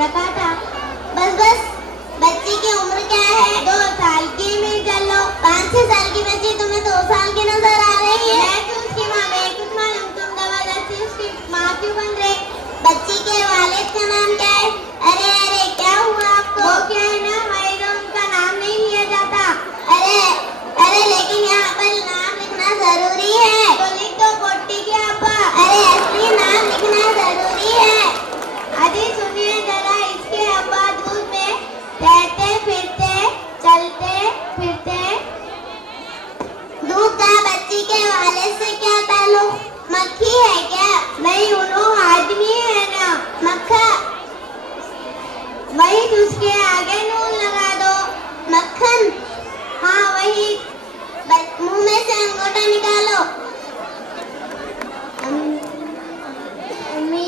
रखा था। बस बस, बच्ची की उम्र क्या है? 2 साल की। मेरी चलो 5-6 साल की बच्ची तुम्हें 2 साल की नजर आ रही है। मैं तो उसकी माँ, मैं कुछ मालूम तुम जबरदस्ती उसकी माँ क्यों बन रहे? बच्ची के वालिद का नाम क्या है? अरे अरे क्या हुआ आपको? वो क्या है ना, हमारे तो उनका नाम नहीं लिया जाता। अरे अरे लेकिन यहाँ पर नाम लिखना जरूरी है। तो लिख दो पोटी के अब्बा। अरे असली नाम लिखना जरूरी है। अजी सुनिए जरा, इसके अब्बा दूध में रहते फिरते चलते फिरते। दूध का बच्ची के वाले से क्या ताल्लुक? मक्खी है क्या? नहीं, उन्होंने आदमी है ना, मक्खा। वही उसके आगे नून लगा दो, मक्खन। हाँ वही। मुंह में से अंगूठा निकालो। अम्मी,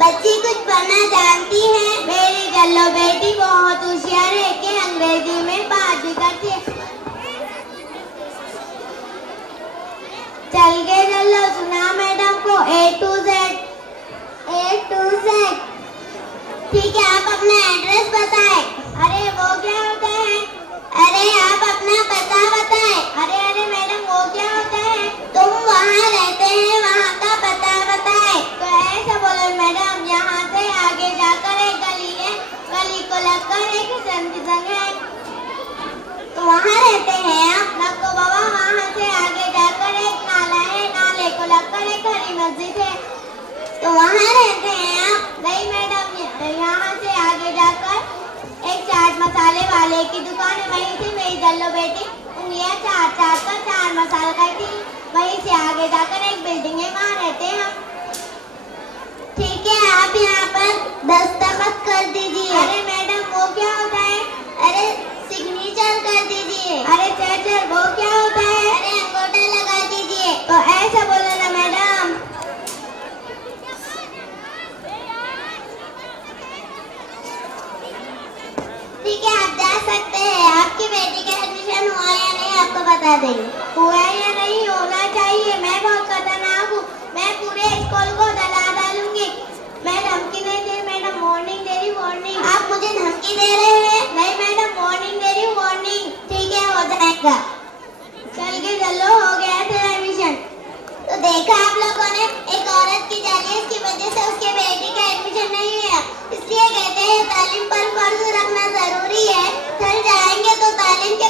बच्ची कुछ पढ़ना जानती है? मेरी जल्लो बेटी बहुत होशियार है कि अंग्रेजी में बात भी करती है। चल के जल्लो सुना मैडम को A to Z। A to Z। ठीक है, आप अपना एड्रेस बताएं। अरे वो क्या होता है? अरे आप अपना पता बताएं। अरे अरे मैडम वो क्या होता है? तुम वहाँ रहते हैं, वहाँ का पता बताएं। तो ऐसा बोलो मैडम, यहाँ से आगे जाकर एक गली है, गली को लगकर एक जंग है, तो वहाँ रहते हैं आप? लगो बाबा, वहाँ से आगे जाकर एक नाला है, नाले को लगकर एक हरी मस्जिद है, तो वहाँ रहते हैं आप? नहीं मैडम, यहाँ से आगे जाकर एक चाट मसाले वाले की दुकान है, वहीं से मेरी जल्लो बेटी उंगलियां चाट चाट कर 4 मसाला खाती। वहीं से आगे जाकर एक बिल्डिंग है, वहाँ रहते हैं हम। ठीक है, आप यहाँ पर दस्तखत कर दीजिए। अरे मैडम वो क्या होता है? अरे सिग्नेचर कर दीजिए। अरे चाचा वो क्या होता है? अरे अंगूठा लगा दीजिए। तो ऐसा बोलो ना मैडम। ठीक है, आप जा सकते हैं। आपकी बेटी का एडमिशन हुआ या नहीं आपको बता देंगे। हुआ या नहीं होना चाहिए। मैं बहुत खतरनाक हूँ, मैं पूरे स्कूल को जला डालूंगी। मैं धमकी नहीं दे मैडम, वार्निंग दे रही, वार्निंग। आप मुझे धमकी दे रहे हैं? नहीं मैडम, वार्निंग दे रही हूँ, वार्निंग। ठीक है, हो जाएगा। चल के चलो, हो गया तेरा एडमिशन। तो देखा आप लोगों ने, एक औरत की जालियत की वजह से उसके बेटी का एडमिशन नहीं हुआ। इसलिए कहते हैं तालीम पर फर्ज रखना जरूरी है। घर जाएंगे तो तालीम के